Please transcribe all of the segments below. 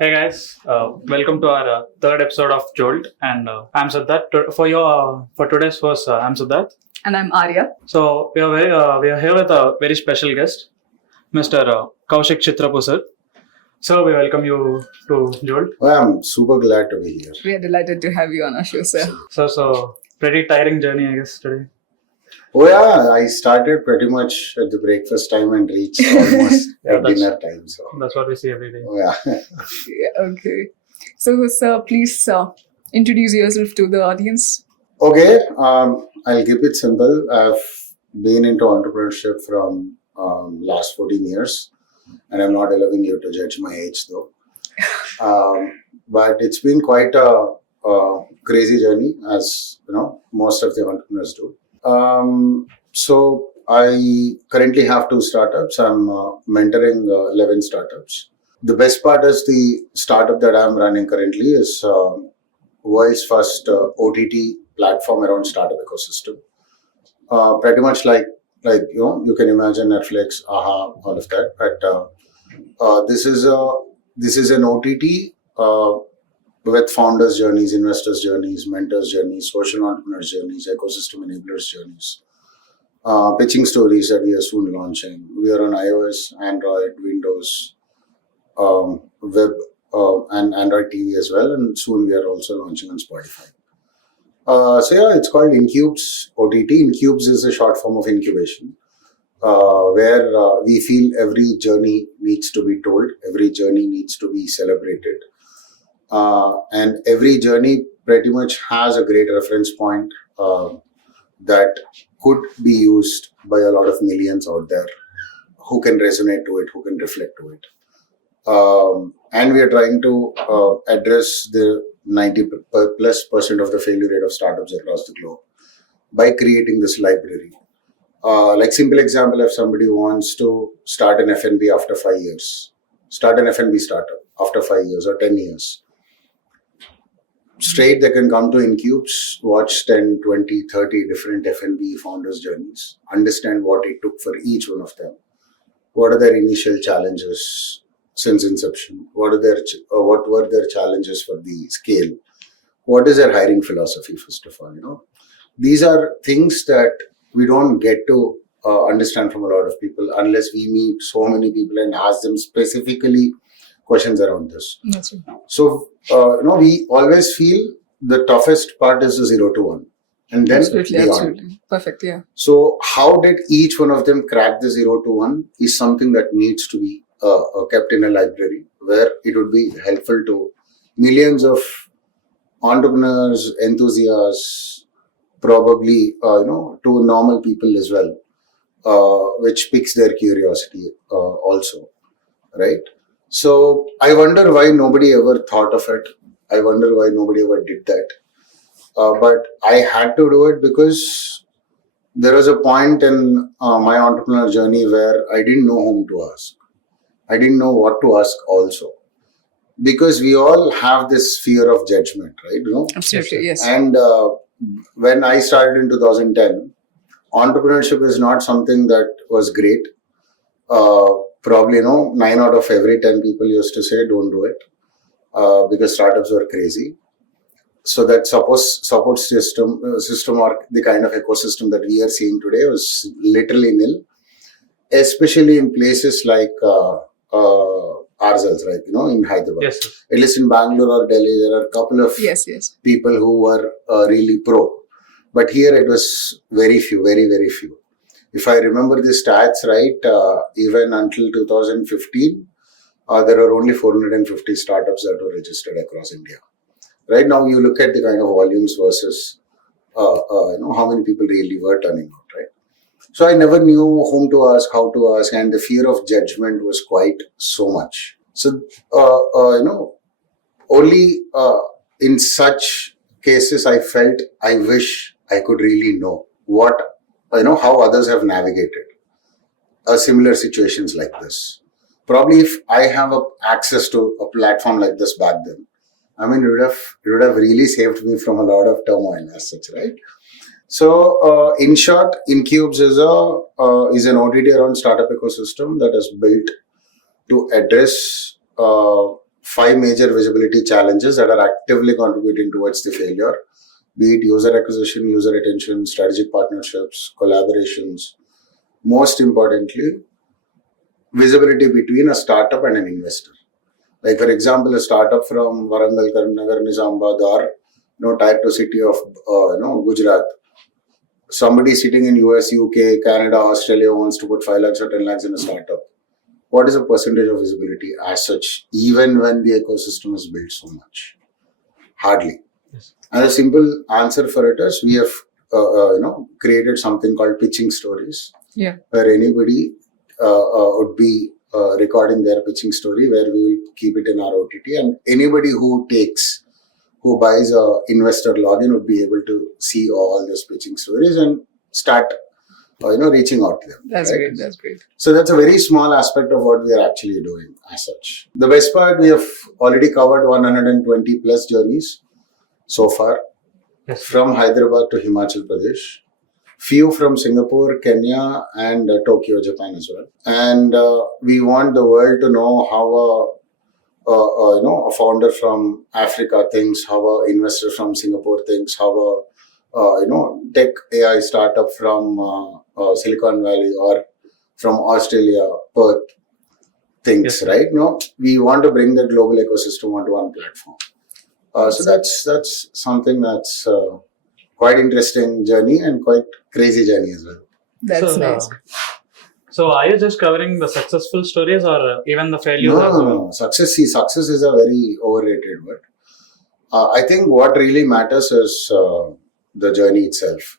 Hey guys, welcome to our third episode of Jolt, and I'm Siddhartha. For today's first, I'm Siddhartha. And I'm Arya. So we are here with a very special guest, Mr. Koushik Chitrapu sir. So we welcome you to Jolt. Well, I'm super glad to be here. We are delighted to have you on our show, sir. So pretty tiring journey, I guess, today. Oh yeah, I started pretty much at the breakfast time and reached almost at dinner time. So That's what we see every day. oh yeah. Yeah, okay. So, sir, please introduce yourself to the audience. Okay, I'll keep it simple. I've been into entrepreneurship from last 14 years, and I'm not allowing you to judge my age though. But it's been quite a crazy journey, as you know, most of the entrepreneurs do. So I currently have two startups. I'm mentoring 11 startups. The best part is the startup that I'm running currently is world's first OTT platform around startup ecosystem. Pretty much like you can imagine Netflix, AHA, all of that. But this is an OTT with founders' journeys, investors' journeys, mentors' journeys, social entrepreneurs' journeys, ecosystem enablers' journeys, pitching stories that we are soon launching. We are on iOS, Android, Windows, web, and Android TV as well, and soon we are also launching on Spotify. So yeah, it's called Incubez OTT. Incubez is a short form of incubation, where we feel every journey needs to be told, every journey needs to be celebrated. And every journey pretty much has a great reference point that could be used by a lot of millions out there who can resonate to it, who can reflect to it. And we are trying to address the 90+% of the failure rate of startups across the globe by creating this library. Like simple example, if somebody wants to start an F&B after 5 years, start an F&B startup after 5 years or 10 years, straight they can come to Incubez, watch 10, 20, 30 different F&B founders' journeys, understand what it took for each one of them. What are their initial challenges since inception? What were their challenges for the scale? What is their hiring philosophy, first of all? These are things that we don't get to understand from a lot of people unless we meet so many people and ask them specifically questions around this. That's right. So, we always feel the toughest part is the 0 to 1. And then beyond. Absolutely. Perfect, yeah. So, how did each one of them crack the 0 to 1 is something that needs to be kept in a library where it would be helpful to millions of entrepreneurs, enthusiasts, probably, to normal people as well, which piques their curiosity also, right? So I wonder why nobody ever thought of it. I wonder why nobody ever did that. But I had to do it because there was a point in my entrepreneurial journey where I didn't know whom to ask. I didn't know what to ask also. Because we all have this fear of judgment, right? Absolutely, yes. And when I started in 2010, entrepreneurship is not something that was great. Probably 9 out of every 10 people used to say don't do it because startups were crazy. So that support system or the kind of ecosystem that we are seeing today was literally nil, especially in places like ourselves, right? In Hyderabad. Yes. At least in Bangalore or Delhi, there are a couple of Yes. people who were really pro, but here it was very few, very very few. If I remember the stats right, even until 2015, there are only 450 startups that were registered across India. Right now, you look at the kind of volumes versus how many people really were turning out, right? So I never knew whom to ask, how to ask, and the fear of judgment was quite so much. So only in such cases I felt I wish I could really know how others have navigated similar situations like this. Probably if I have access to a platform like this back then, I mean, it would have really saved me from a lot of turmoil as such, right? So, in short, Incubez is an OTT around startup ecosystem that is built to address 5 major visibility challenges that are actively contributing towards the failure, be it user acquisition, user retention, strategic partnerships, collaborations. Most importantly, visibility between a startup and an investor. Like for example, a startup from Warangal, Karimnagar, Nizamabad, or tied to city of Gujarat. Somebody sitting in US, UK, Canada, Australia wants to put 5 lakhs or 10 lakhs in a startup. What is the percentage of visibility as such, even when the ecosystem is built so much? Hardly. Yes. And a simple answer for it is we have created something called pitching stories, where anybody would be recording their pitching story, where we will keep it in our OTT, and anybody who buys a investor login would be able to see all those pitching stories and start reaching out to them. That's great. That's great. So that's a very small aspect of what we are actually doing as such. The best part, we have already covered 120 plus journeys so far, Yes. from Hyderabad to Himachal Pradesh, few from Singapore, Kenya, and Tokyo, Japan as well. And we want the world to know how a founder from Africa thinks, how an investor from Singapore thinks, how a tech AI startup from Silicon Valley or from Australia, Perth thinks, Yes. right? No, we want to bring the global ecosystem onto one platform. So that's something that's quite interesting journey and quite crazy journey as well. That's So, nice. So are you just covering the successful stories or even the failures as well? No. Success is a very overrated word. I think what really matters is the journey itself.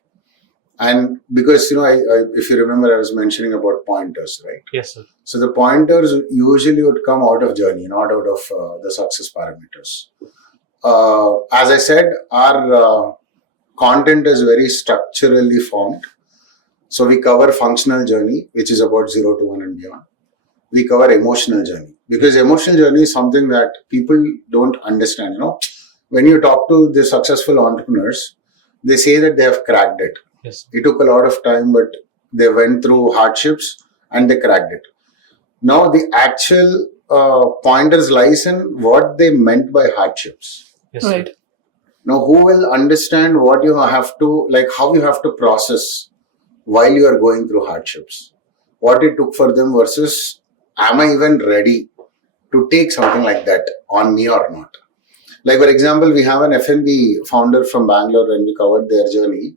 And because, if you remember, I was mentioning about pointers, right? Yes, sir. So the pointers usually would come out of journey, not out of the success parameters. As I said, our content is very structurally formed. So we cover functional journey, which is about 0 to 1 and beyond. We cover emotional journey, because emotional journey is something that people don't understand. When you talk to the successful entrepreneurs, they say that they have cracked it. Yes. It took a lot of time, but they went through hardships and they cracked it. Now the actual pointers lies in what they meant by hardships. Yes, Right. sir. Now, who will understand what you have to, how you have to process while you are going through hardships? What it took for them versus, am I even ready to take something like that on me or not? Like, for example, we have an F&B founder from Bangalore, and we covered their journey,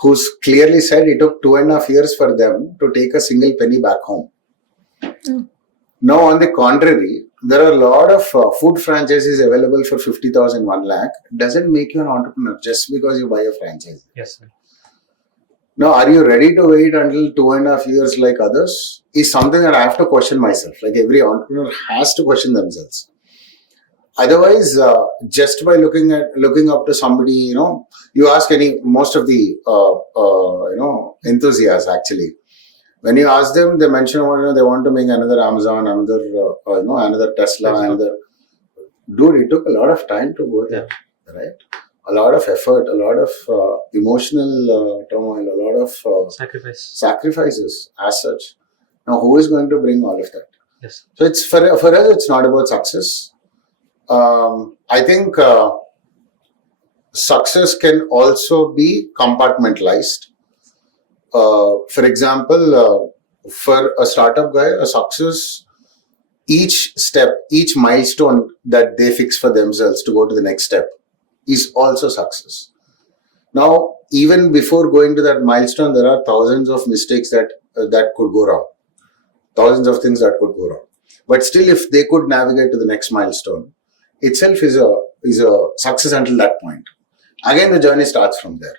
who's clearly said it took 2.5 years for them to take a single penny back home. Mm. Now, on the contrary, there are a lot of food franchises available for 50,000, 1 lakh. Doesn't make you an entrepreneur just because you buy a franchise. Yes, sir. Now, are you ready to wait until 2.5 years like others? Is something that I have to question myself. Like every entrepreneur has to question themselves. Otherwise, just by looking up to somebody, you ask most of the enthusiasts actually. When you ask them, they mention they want to make another Amazon, another Tesla, another. Dude, it took a lot of time to go there, right? A lot of effort, a lot of emotional turmoil, a lot of sacrifices as such. Now, who is going to bring all of that? Yes. So it's for us, it's not about success. I think success can also be compartmentalized. For example, for a startup guy, a success, each step, each milestone that they fix for themselves to go to the next step is also success. Now, even before going to that milestone, there are thousands of mistakes that could go wrong, thousands of things that could go wrong. But still, if they could navigate to the next milestone, itself is a success until that point. Again, the journey starts from there.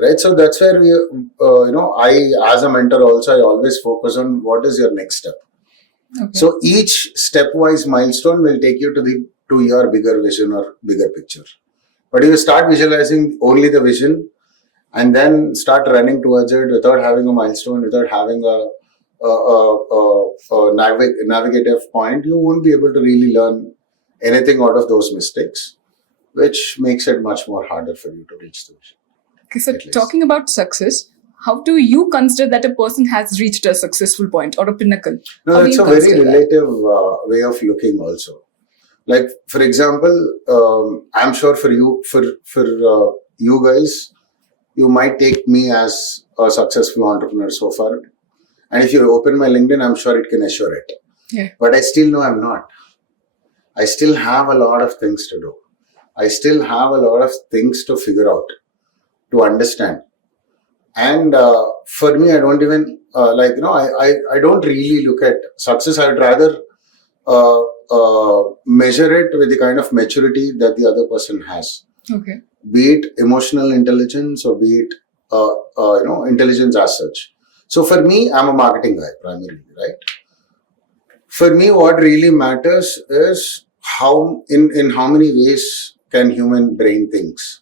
Right, so that's where we, I as a mentor also, I always focus on what is your next step. Okay. So each stepwise milestone will take you to your bigger vision or bigger picture. But if you start visualizing only the vision and then start running towards it without having a milestone, without having a navigative point, you won't be able to really learn anything out of those mistakes, which makes it much more harder for you to reach the vision. Okay, so talking about success, how do you consider that a person has reached a successful point or a pinnacle? No, How do it's you a very consider that? relative way of looking also. Like for example, I'm sure for you guys, you might take me as a successful entrepreneur so far. And if you open my LinkedIn, I'm sure it can assure it. Yeah. But I still know I'm not. I still have a lot of things to do. I still have a lot of things to figure out, to understand. And for me, I don't even I don't really look at success. I would rather measure it with the kind of maturity that the other person has. Okay. Be it emotional intelligence or be it intelligence as such. So for me, I'm a marketing guy primarily, right? For me, what really matters is how in how many ways can human brain thinks.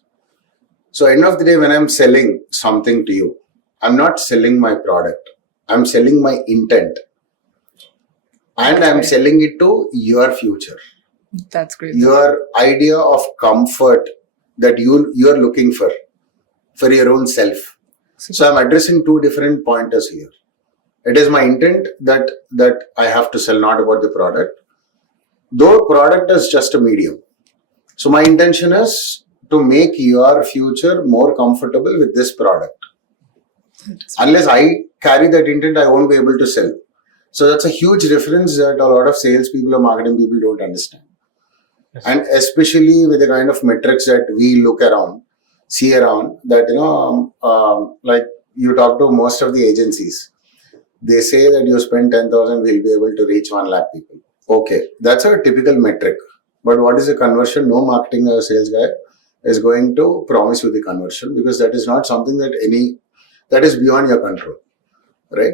So end of the day, when I'm selling something to you, I'm not selling my product. I'm selling my intent. And I'm selling it to your future. That's great. Your idea of comfort that you're looking for your own self. So I'm addressing two different pointers here. It is my intent that I have to sell, not about the product. Though product is just a medium. So my intention is to make your future more comfortable with this product. Unless I carry that intent, I won't be able to sell. So that's a huge difference that a lot of salespeople or marketing people don't understand. Yes. And especially with the kind of metrics that we see around, that, like you talk to most of the agencies, they say that you spend 10,000, we'll be able to reach 1 lakh people. Okay, that's a typical metric. But what is the conversion? No marketing or sales guy is going to promise you the conversion, because that is not something that is beyond your control, right?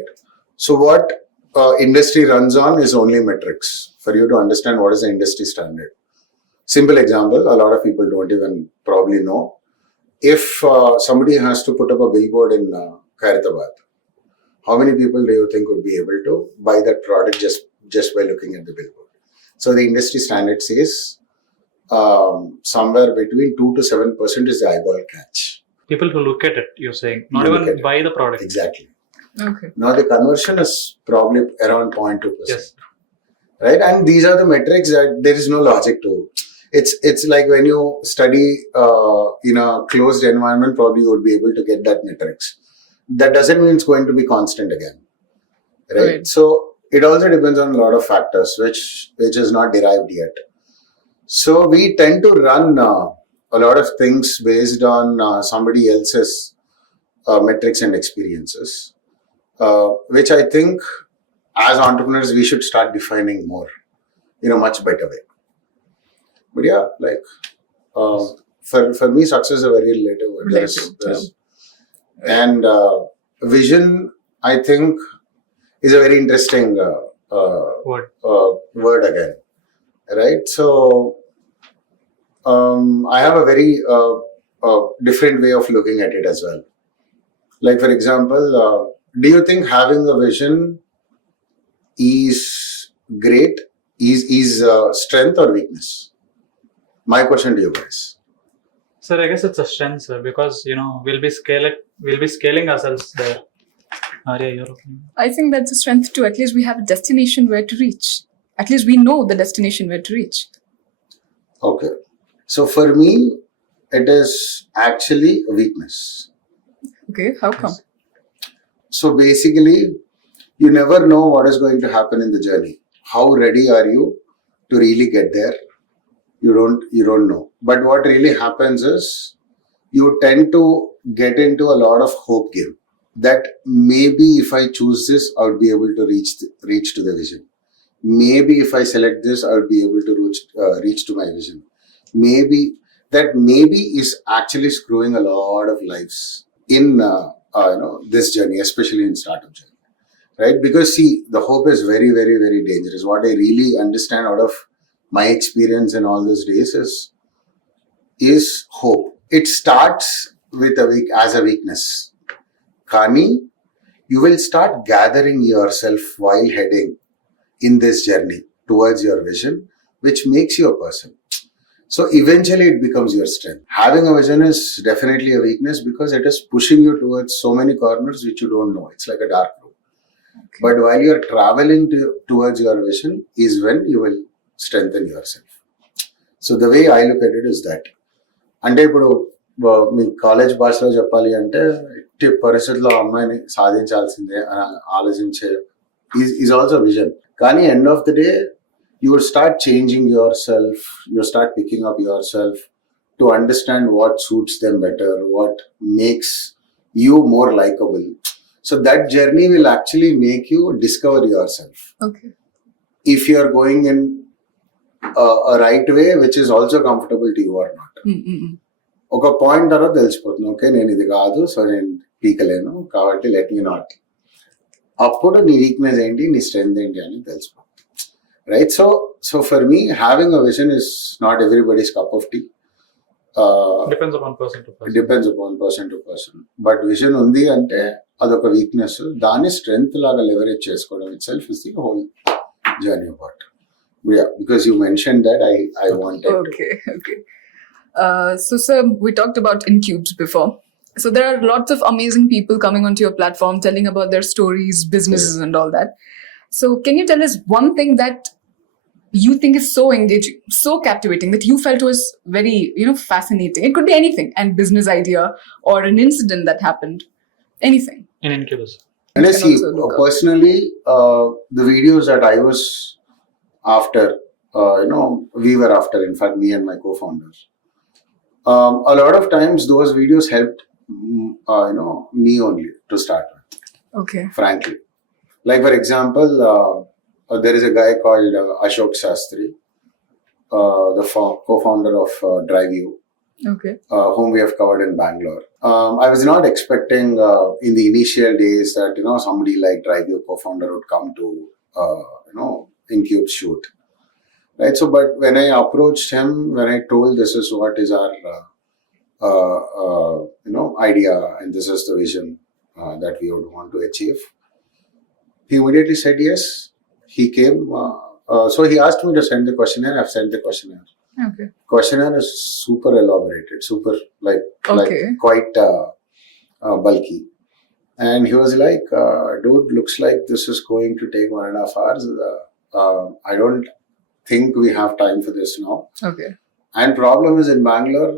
So what industry runs on is only metrics for you to understand what is the industry standard. Simple example, a lot of people don't even probably know. If somebody has to put up a billboard in Khairatabad, how many people do you think would be able to buy that product just by looking at the billboard? So the industry standard says somewhere between 2 to 7% is the eyeball catch. People who look at it, you're saying, not even buy the product. Exactly. Okay. Now the conversion is probably around 0.2%. Yes. Right? And these are the metrics that there is no logic to. It's like when you study in a closed environment, probably you would be able to get that metrics. That doesn't mean it's going to be constant again. Right? So it also depends on a lot of factors, which is not derived yet. So we tend to run a lot of things based on somebody else's metrics and experiences, which I think as entrepreneurs we should start defining more in a much better way. But yeah, like for me, success is a very relative word. And vision, I think, is a very interesting word again, right? So I have a very different way of looking at it as well. Like for example, do you think having a vision is great? Is strength or weakness? My question to you guys. Sir, I guess it's a strength, sir, because we'll be scaling ourselves there. Arya, your opinion? I think that's a strength too. At least we have a destination where to reach. At least we know the destination where to reach. Okay. So for me, it is actually a weakness. Okay, how come? So basically, you never know what is going to happen in the journey. How ready are you to really get there? You don't know. But what really happens is you tend to get into a lot of hope game. That maybe if I choose this, I would be able to reach to the vision. Maybe if I select this, I would be able to reach to my vision. Maybe is actually screwing a lot of lives in this journey, especially in startup journey, right? Because see, the hope is very, very, very dangerous. What I really understand out of my experience in all these days is hope. It starts with as a weakness. Kani, you will start gathering yourself while heading in this journey towards your vision, which makes you a person. So eventually it becomes your strength. Having a vision is definitely a weakness because it is pushing you towards so many corners which you don't know. It's like a dark room. Okay. But while you're traveling towards your vision is when you will strengthen yourself. So the way I look at it is that అంటే ఇప్పుడు మీ college భాషలో చెప్పాలి అంటే ఎట్టి పరిస్థితుల్లో అమ్మాయిని సాధించాల్సిందే అని ఆలోచించే ఈజ్ ఆల్సో విజన్. కానీ end of the day you would start changing yourself, you start picking up yourself to understand what suits them better, what makes you more likable. So that journey will actually make you discover yourself. Okay. If you are going in a right way, which is also comfortable to you or not. ఒక point తర్వాత తెలిసిపోతుంది, okay నేను ఇది కాదు, so నేను పీకలేను కాబట్టి let me not. అప్పుడు నీ వీక్నెస్ ఏంటి, నీ స్ట్రెంగ్త్ ఏంటి అని తెలిసిపోతుంది, right? So for me having a vision is not everybody's cup of tea. Depends upon person to person. Depends upon person to person. But vision ఉంది అంటే అదొక వీక్నెస్, దాన్ని స్ట్రెంగ్త్ లాగా లెవరేజ్ చేసుకోవడం itself is the whole journey about. Yeah, because you mentioned that, I wanted Okay. So sir, we talked about Incubes before. So there are lots of amazing people coming onto your platform telling about their stories, businesses and all that. So can you tell us one thing that you think is so engaging, so captivating, that you felt was very, fascinating? It could be anything, and business idea or an incident that happened, anything. In Incubez. And I You can see, also look up. personally, the videos that I was after, we were after, in fact, me and my co-founders. A lot of times those videos helped, me only to start with, Okay. frankly. Like, for example, there is a guy called Ashok Shastri, the co-founder of DriveU, Okay. whom we have covered in Bangalore. I was not expecting in the initial days that somebody like DriveU co-founder would come to Incube shoot, right? So, but when I approached him, when I told this is what is our idea and this is the vision that we would want to achieve, he immediately said yes. He came. So he asked me to send the questionnaire. I've sent the questionnaire. Okay. Questionnaire is super elaborated, super like Okay. quite bulky. And he was like, dude, looks like this is going to take 1.5 hours. I don't think we have time for this now. Okay. And problem is in Bangalore,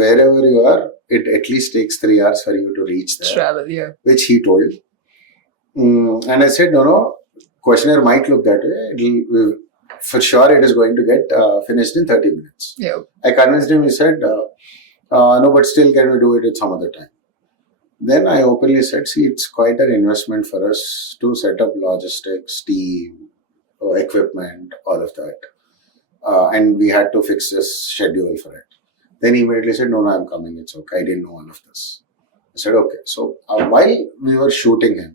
wherever you are, it at least takes 3 hours for you to reach there, Travel, yeah. which he told. And I said, no, questionnaire might look that way. For sure, it is going to get finished in 30 minutes. Yeah. I convinced him. He said, no, but still, can we do it at some other time? Then I openly said, see, it's quite an investment for us to set up logistics, team, equipment, all of that. And we had to fix this schedule for it. Then he immediately said, no, I'm coming. It's okay. I didn't know all of this. I said, okay. So while we were shooting him,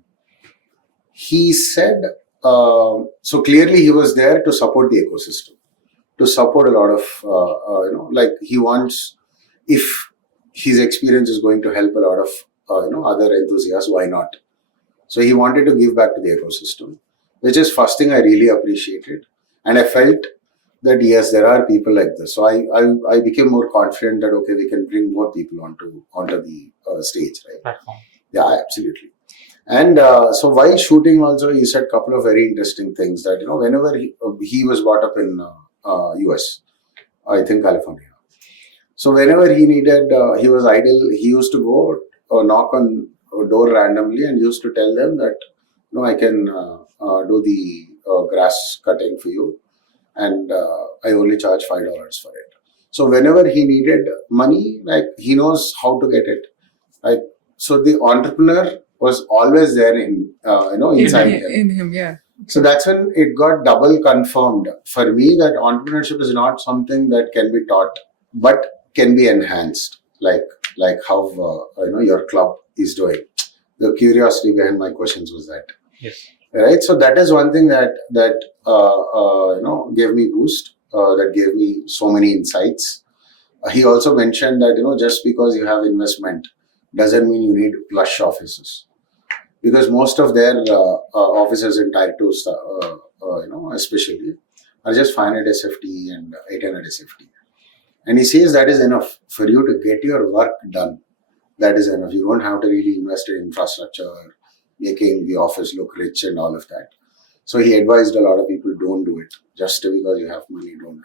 he said, so clearly he was there to support the ecosystem, to support a lot of, like he wants, if his experience is going to help a lot of, other enthusiasts, why not? So he wanted to give back to the ecosystem, which is first thing I really appreciated. And I felt that yes, there are people like this. So I became more confident that okay, we can bring more people onto the stage, right? Platform. Yeah, absolutely. And so while shooting also, he said a couple of very interesting things that, whenever he was brought up in US, I think California. So whenever he needed, he was idle, he used to go knock on a door randomly and used to tell them that, I can do the grass cutting for you. And I only charge $5 for it. So whenever he needed money, like he knows how to get it. Like, so the entrepreneur was always there inside him. In him, yeah. So that's when it got double confirmed for me that entrepreneurship is not something that can be taught, but can be enhanced. Like how your club is doing. The curiosity behind my questions was that. Yes. Right. So that is one thing that gave me boost. That gave me so many insights. He also mentioned that just because you have investment doesn't mean you need plush offices. Because most of their offices in Tier 2, especially, are just 500 SFT and 800 SFT. And he says that is enough for you to get your work done. That is enough. You don't have to really invest in infrastructure, making the office look rich and all of that. So he advised a lot of people don't do it. Just because you have money, don't do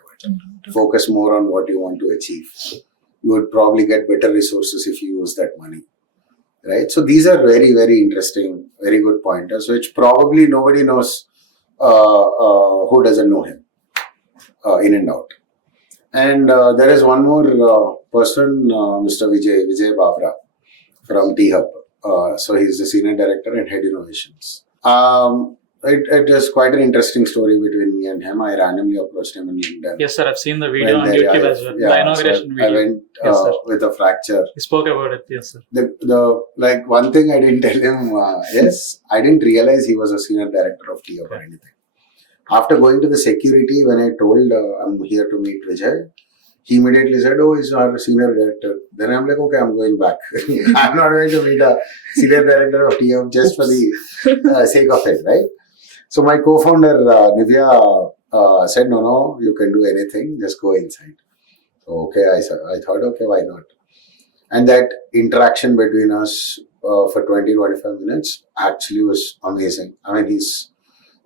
it. Focus more on what you want to achieve. You would probably get better resources if you use that money. Right? So these are very, very interesting, very good pointers, which probably nobody knows who doesn't know him in and out. And there is one more person, Mr. Vijay Bavra from T-Hub. So he's the Senior Director and Head Innovations. It is quite an interesting story between me and him. I randomly approached him in LinkedIn. Yes, sir. I've seen the video on YouTube as well. The inauguration video. I went Yes, sir. with a fracture. He spoke about it. Yes, sir. The like one thing I didn't tell him is I didn't realize he was a Senior Director of T-Hub or anything. After going to the security, when I told I'm here to meet Vijay, he immediately said, "Oh, he's our Senior Director." Then I'm like, "Okay, I'm going back. I'm not going to meet a Senior Director of T-Hub just for the sake of it, right?" So my co-founder Nivya said, "No, you can do anything. Just go inside." So, okay, I thought, okay, why not? And that interaction between us for 20-25 minutes actually was amazing. I mean, he's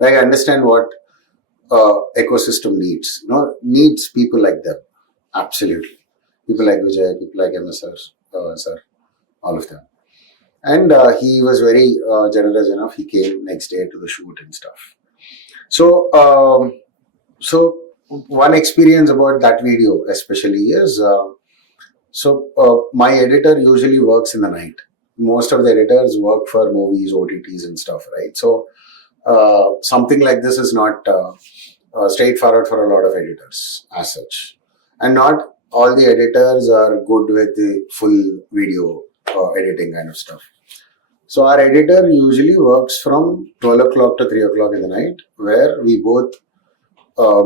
like, I understand what ecosystem needs. Needs people like them. Absolutely. People like Vijay, people like MSR, sir, all of them. And he was very generous enough. He came next day to the shoot and stuff. So, one experience about that video especially is, my editor usually works in the night. Most of the editors work for movies, OTTs and stuff, right? So, something like this is not straightforward for a lot of editors as such. And not all the editors are good with the full video editing kind of stuff. So our editor usually works from 12 o'clock to 3 o'clock in the night, where we both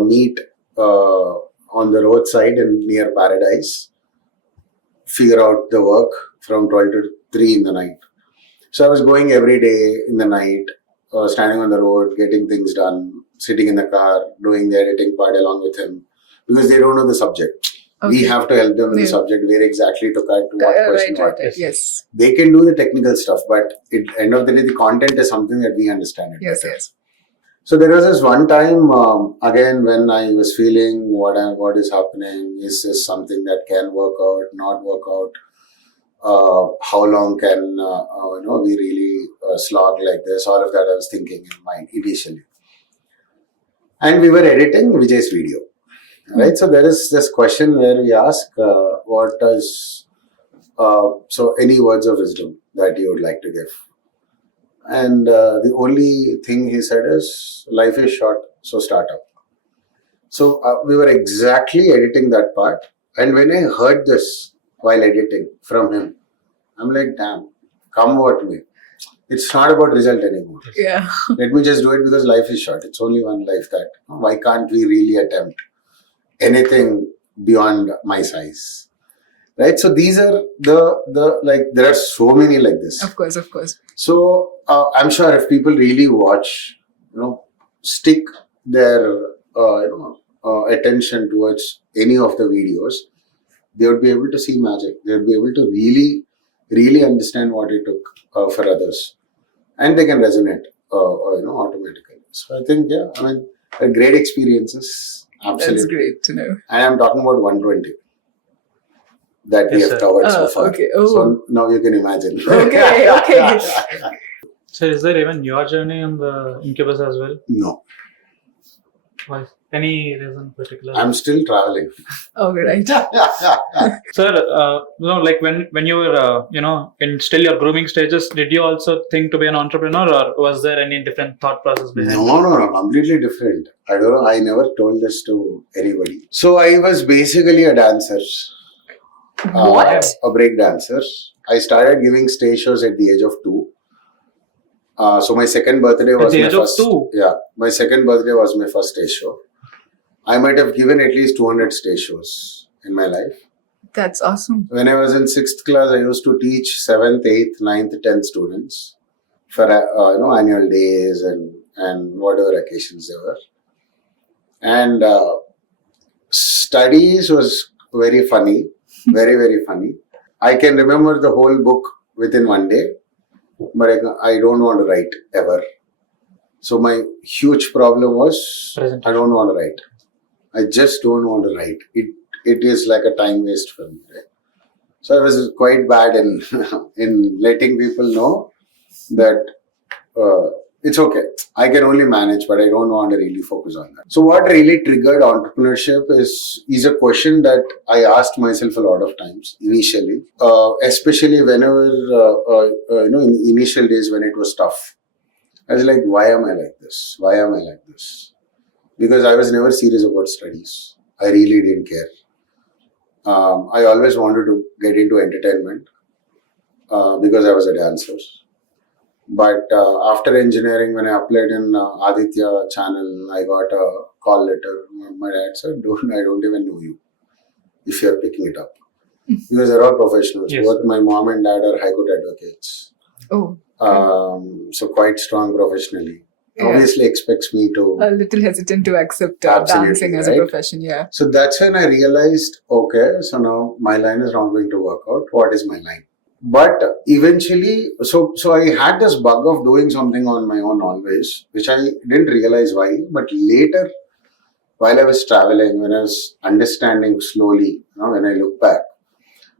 meet on the roadside in near Paradise, figure out the work from 12 to 3 in the night. So I was going every day in the night, standing on the road, getting things done, sitting in the car, doing the editing part along with him, because they don't know the subject. Okay. We have to help them with the subject, where exactly to cut, to what question, right. Yes. They can do the technical stuff, but at the end of the day, the content is something that we understand it. Yes. So there was this one time, again, when I was feeling what is happening, is this something that can work out, not work out? How long can we really slog like this? All of that I was thinking in mind initially. And we were editing Vijay's video. Right, so there is this question where we ask, any words of wisdom that you would like to give? And the only thing he said is, life is short, so start up. So we were exactly editing that part. And when I heard this while editing from him, I'm like, damn, come what may. It's not about result anymore. Yeah. Let me just do it because life is short. It's only one life that, why can't we really attempt anything beyond my size, right? So these are there are so many like this. Of course. So I'm sure if people really watch, stick their attention towards any of the videos, they would be able to see magic. They would be able to really, really understand what it took for others, and they can resonate, automatically. So I think, great experiences. Absolutely. That's great to know. And I'm talking about 120 that we have covered so far. Okay. So now you can imagine. Okay. So is there even your journey in the Incubez as well? No. Why? Any reason particular? I'm still traveling. Oh, right. Sir, like when you were, in still your grooming stages, did you also think to be an entrepreneur, or was there any different thought process behind it? No, completely different. I don't know. I never told this to anybody. So I was basically a dancer. What? A break dancer. I started giving stage shows at the age of 2. So my second birthday was at the age of 2? Yeah, my second birthday was my first stage show. I might have given at least 200 stage shows in my life. That's awesome. When I was in 6th class, I used to teach 7th, 8th, 9th, 10th students for annual days and whatever occasions there were. And studies was very funny, very, very funny. I can remember the whole book within one day, but I don't want to write ever. So my huge problem was Presentation. I don't want to write. I just don't want to write. It is like a time waste for me. Right? So I was quite bad in in letting people know that it's okay. I can only manage, but I don't want to really focus on that. So what really triggered entrepreneurship is a question that I asked myself a lot of times initially, especially whenever in the initial days when it was tough. I was like, why am I like this? Why am I like this? Because I was never serious about studies. I really didn't care. I always wanted to get into entertainment because I was a dancer. But after engineering, when I applied in Aditya channel, I got a call letter. My dad said, I don't even know you if you're picking it up. Because they're all professionals. Yes, Both sir. my mom and dad are high court advocates. Oh, So quite strong professionally. Yeah. Obviously expects me to. a little hesitant to accept Absolutely, dancing as a right? profession. Yeah. So that's when I realized, okay, so now my line is not going to work out. What is my line? But eventually, so I had this bug of doing something on my own always, which I didn't realize why. But later, while I was traveling, when I was understanding slowly, when I look back,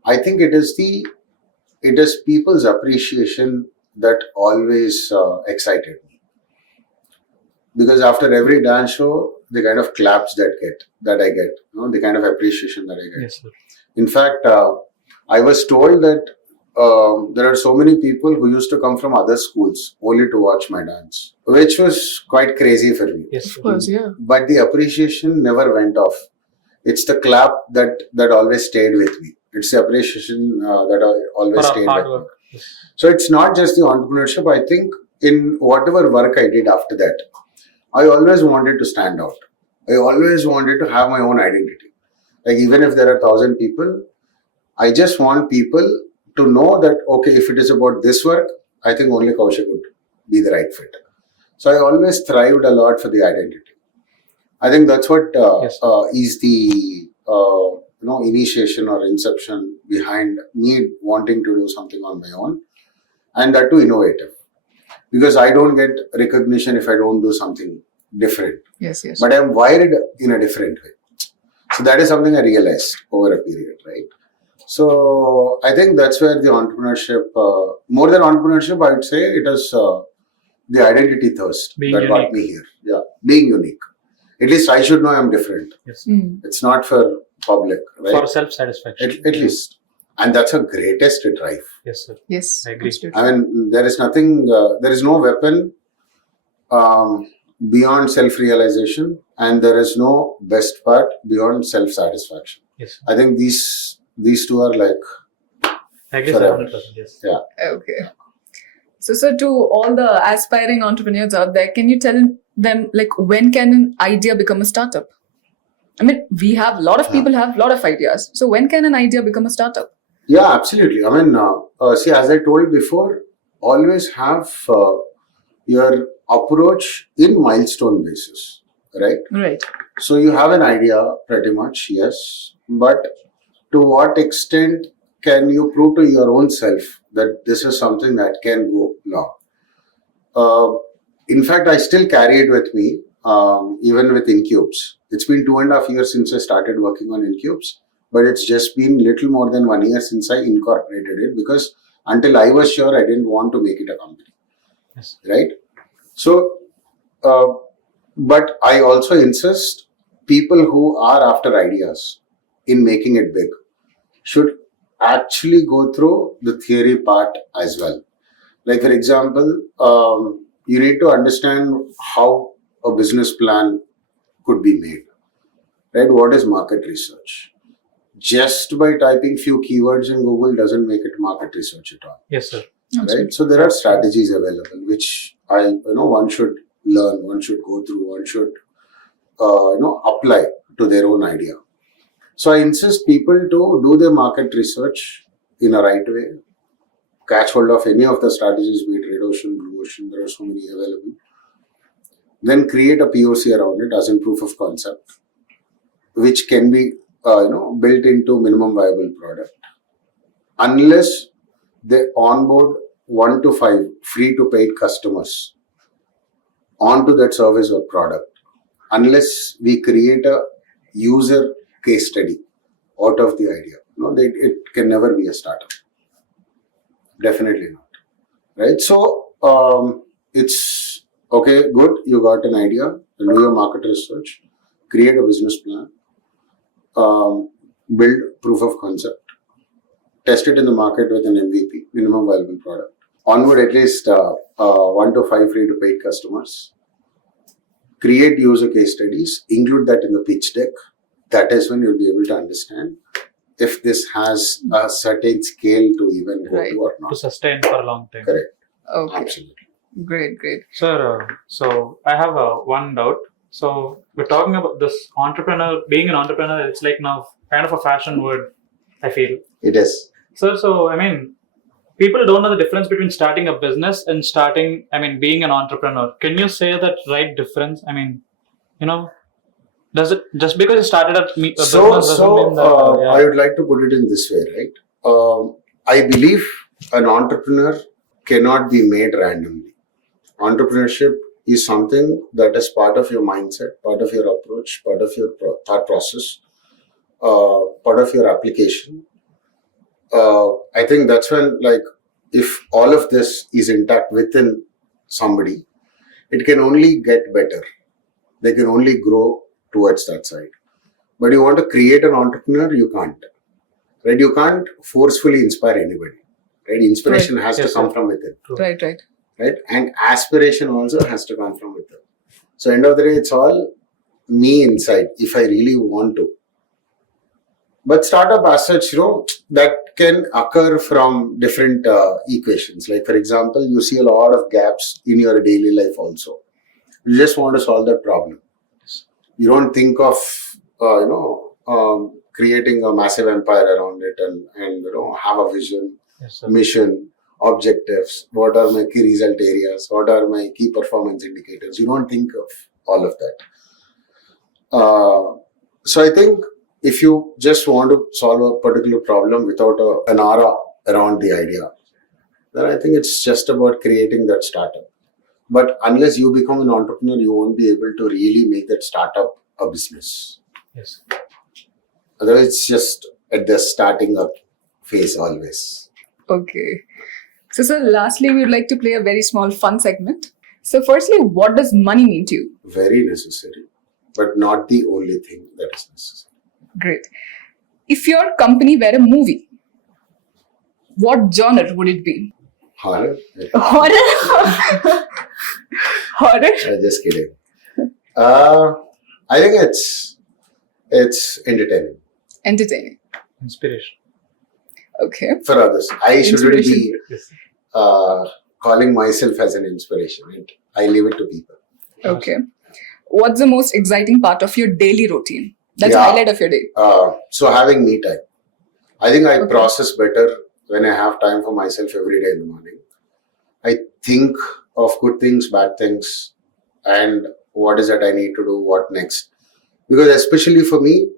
I think it is people's appreciation that always excited me. Because after every dance show, the kind of claps that I get, the kind of appreciation that I get. Yes, sir. In fact, I was told that there are so many people who used to come from other schools only to watch my dance, which was quite crazy for me. Yes, Of sir. course, yeah. But the appreciation never went off. It's the clap that always stayed with me. It's the appreciation that always For our stayed hard with work. me. Yes. So it's not just the entrepreneurship. I think in whatever work I did after that, I always wanted to stand out. I always wanted to have my own identity. Like even if there are 1,000 people, I just want people to know that, okay, if it is about this work, I think only Koushik would be the right fit. So I always thrived a lot for the identity. I think that's what Yes. is the initiation or inception behind me wanting to do something on my own, and that too innovative. Because I don't get recognition if I don't do something different. Yes, yes. But I'm wired in a different way. So that is something I realized over a period, right? So I think that's where the entrepreneurship, more than entrepreneurship, I would say it is the identity thirst Being that got unique. me here. Yeah, being unique. At least I should know I'm different. Yes. Mm. It's not for public, right? For self-satisfaction. At least. And that's a greatest drive. Yes, sir. Yes, I agree. absolutely. I mean, there is nothing, there is no weapon beyond self-realization, and there is no best part beyond self-satisfaction. Yes. I think these two are like, I agree, Forever. 100%. Yes. yeah. Okay. So, sir, to all the aspiring entrepreneurs out there, can you tell them, like, when can an idea become a startup? I mean, we have a lot of people have a lot of ideas. So, when can an idea become a startup? Yeah, absolutely. I mean, see, as I told before, always have your approach in milestone basis, right? Right. So you have an idea, pretty much, yes. But to what extent can you prove to your own self that this is something that can go long? In fact, I still carry it with me, even with Incubez. It's been 2.5 years since I started working on Incubez, but it's just been little more than 1 year since I incorporated it, because until I was sure, I didn't want to make it a company. Yes. Right? So, but I also insist people who are after ideas in making it big should actually go through the theory part as well. Like, for example, you need to understand how a business plan could be made. Right? What is market research? Just by typing few keywords in Google doesn't make it market research at all. Yes, sir. Right? So there are strategies available which one should learn, one should go through, one should apply to their own idea. So I insist people to do their market research in a right way, catch hold of any of the strategies, be it Red Ocean, Blue Ocean, there are so many available. Then create a POC around it as in proof of concept, which can be built into minimum viable product. Unless they onboard 1 to 5 free to paid customers, onto that service or product unless we create a user case study out of the idea. It can never be a startup. Definitely not. Right? So it's okay, good. You got an idea, do your market research, create a business plan, build proof of concept, test it in the market with an MVP, minimum viable product. Onward at least 1 to 5 free to paid customers. Create user case studies, include that in the pitch deck. That is when you'll be able to understand if this has a certain scale to even go Right. to or not. To sustain for a long time. Correct. Okay. Absolutely. Great. Sir, so I have one doubt. So we're talking about this entrepreneur, being an entrepreneur, it's like now kind of a fashion word, I feel. It is. Sir, so I mean, people don't know the difference between starting a business and being an entrepreneur. Can you say that right difference? I mean, does it, just because you started a business doesn't mean that, I would like to put it in this way, right? I believe an entrepreneur cannot be made randomly. Entrepreneurship is something that is part of your mindset, part of your approach, part of your thought process, part of your application. I think that's when, like, if all of this is intact within somebody, it can only get better. They can only grow towards that side. But you want to create an entrepreneur, you can't. Right? You can't forcefully inspire anybody. Right? Inspiration has to come from within. Right. Right? And aspiration also has to come from within. So end of the day, it's all me inside if I really want to. But startup as such, that can occur from different equations. Like, for example, you see a lot of gaps in your daily life also. You just want to solve that problem. You don't think of, creating a massive empire around it and have a vision, mission, objectives. What are my key result areas? What are my key performance indicators? You don't think of all of that. So I think if you just want to solve a particular problem without an aura around the idea, then I think it's just about creating that startup. But unless you become an entrepreneur, you won't be able to really make that startup a business. Yes. Otherwise, it's just at the starting up phase always. Okay. So, sir, lastly, we would like to play a very small fun segment. So, firstly, what does money mean to you? Very necessary, but not the only thing that is necessary. Great. If your company were a movie, what genre would it be? Horror? Horror? Horror? Just kidding. I think it's entertaining. Entertaining. Inspiration. Okay. For others. I shouldn't be Yes. calling myself as an inspiration. Right? I leave it to people. Okay. What's the most exciting part of your daily routine? That's the Yeah. highlight of your day. So having me time. I think I Okay. process better when I have time for myself every day in the morning. I think of good things, bad things, and what is that I need to do, what next. Because especially for me,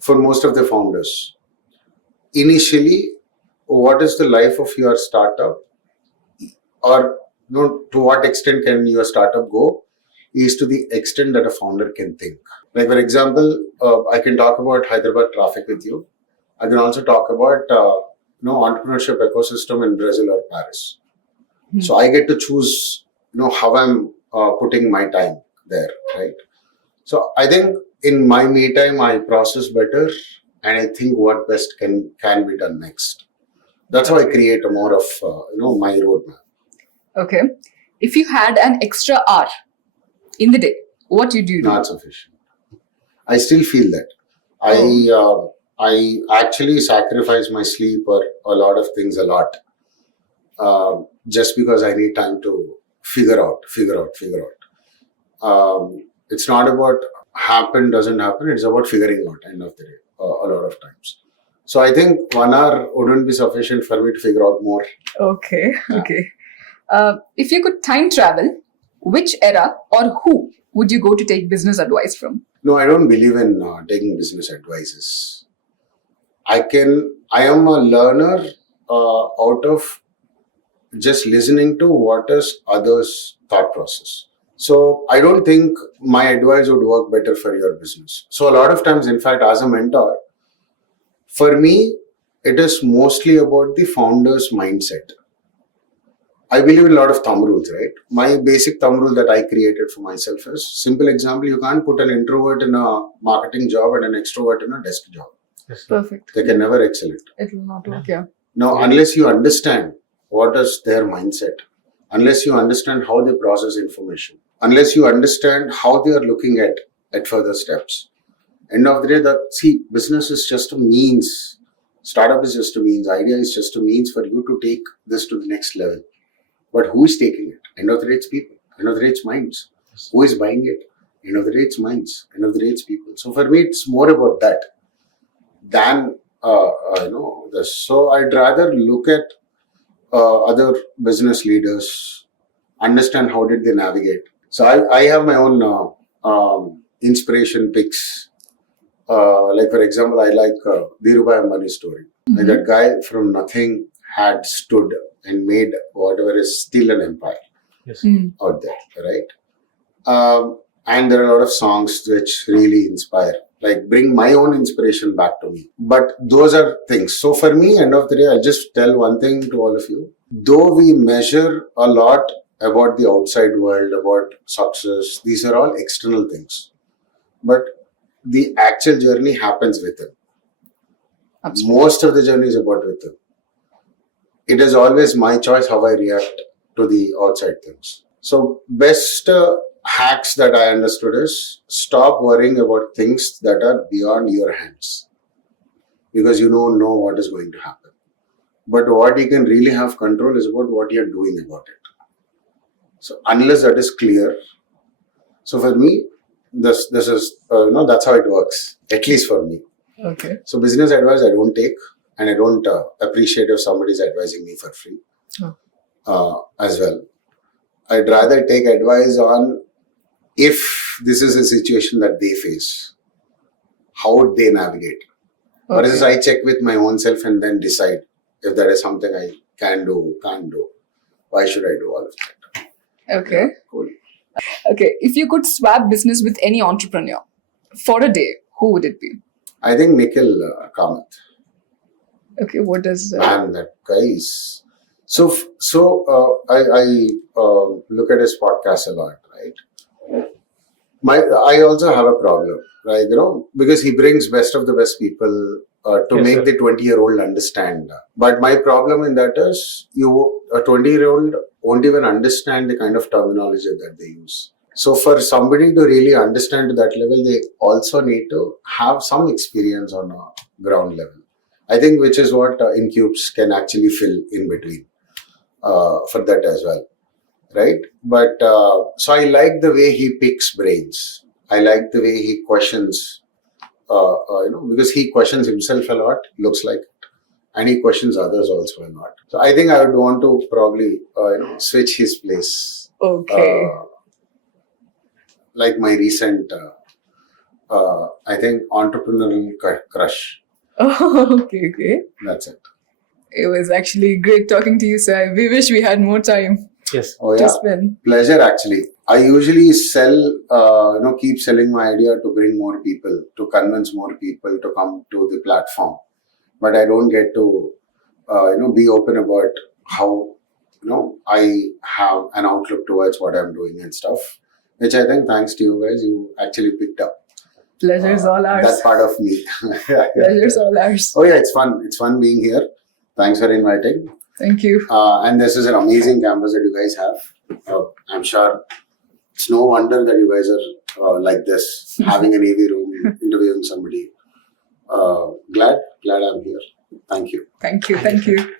for most of the founders, initially, what is the life of your startup, or to what extent can your startup go, is to the extent that a founder can think. Like, for example, I can talk about Hyderabad traffic with you. I can also talk about entrepreneurship ecosystem in Brazil or Paris. So I get to choose how I'm putting my time there, right? So I think in my me time I process better, and I think what best can be done next. That's how I create a more of my roadmap. Okay. If you had an extra hour in the day, what would you do? Not sufficient. I still feel that. I actually sacrifice my sleep or a lot of things a lot, just because I need time to figure out. It's not about doesn't happen. It's about figuring out end of the day a lot of times. So I think 1 hour wouldn't be sufficient for me to figure out more. Okay. Yeah. Okay. If you could time travel, which era or who would you go to take business advice from? No, I don't believe in taking business advices. I am a learner out of just listening to what is others' thought process. So I don't think my advice would work better for your business. So a lot of times, in fact, as a mentor, for me, it is mostly about the founder's mindset. I believe in a lot of thumb rules, right? My basic thumb rule that I created for myself is simple example: you can't put an introvert in a marketing job and an extrovert in a desk job. Yes, sir. Perfect. They can never excel it. It will not work. Yeah. Now, unless you understand what is their mindset, unless you understand how they process information, unless you understand how they are looking at further steps, end of the day, business is just a means. Startup is just a means. Idea is just a means for you to take this to the next level. But who is taking it? End of the day, it's people. End of the day, it's minds. Who is buying it? End of the day, it's minds. End of the day, it's people. So for me, it's more about that than this. So I'd rather look at other business leaders, understand how did they navigate. So I have my own inspiration picks. Like for example, I like Dhirubhai Ambani's story. Like that guy from nothing had stood and made whatever is still an empire Yes. out there, right? And there are a lot of songs which really inspire, like bring my own inspiration back to me. But those are things. So for me, end of the day, I'll just tell one thing to all of you. Though we measure a lot about the outside world, about success, these are all external things. But the actual journey happens within. Absolutely. Most of the journey is about within. It is always my choice how I react to the outside things. So best hacks that I understood is stop worrying about things that are beyond your hands, because you don't know what is going to happen. But what you can really have control is about what you're doing about it. So unless that is clear, so for me, this is that's how it works, at least for me. Okay. So business advice I don't take, and I don't appreciate if somebody is advising me for free as well. I'd rather take advice on if this is a situation that they face, how would they navigate? Or else I check with my own self and then decide if that is something I can do, can't do. Why should I do all of that? Okay. Cool. Okay. If you could swap business with any entrepreneur for a day, who would it be? I think Nikhil Kamath. Okay. What does... Man, that guy is... So I look at his podcast a lot, right? I also have a problem, right? Because he brings best of the best people to make the 20-year-old understand. But my problem in that is, a 20-year-old won't even understand the kind of terminology that they use. So for somebody to really understand to that level, they also need to have some experience on a ground level. I think which is what Incubez can actually fill in between for that as well. Right? But so I like the way he picks brains. I like the way he questions, because he questions himself a lot, looks like, and he questions others also a lot. So I think I would want to probably, switch his place. Okay. Like my recent, I think, entrepreneurial crush. Oh, okay. That's it. It was actually great talking to you, sir. We wish we had more time. Yes. Oh yeah, pleasure actually. I usually keep selling my idea to bring more people, to convince more people to come to the platform. But I don't get to, be open about how, I have an outlook towards what I'm doing and stuff, which I think thanks to you guys, you actually picked up. Pleasure is all ours. That part of me. Pleasure is all ours. Oh yeah, it's fun. It's fun being here. Thanks for inviting. Thank you. And this is an amazing campus that you guys have. I'm sure it's no wonder that you guys are like this, having an AV room, interviewing somebody. Glad I'm here. Thank you. Thank you.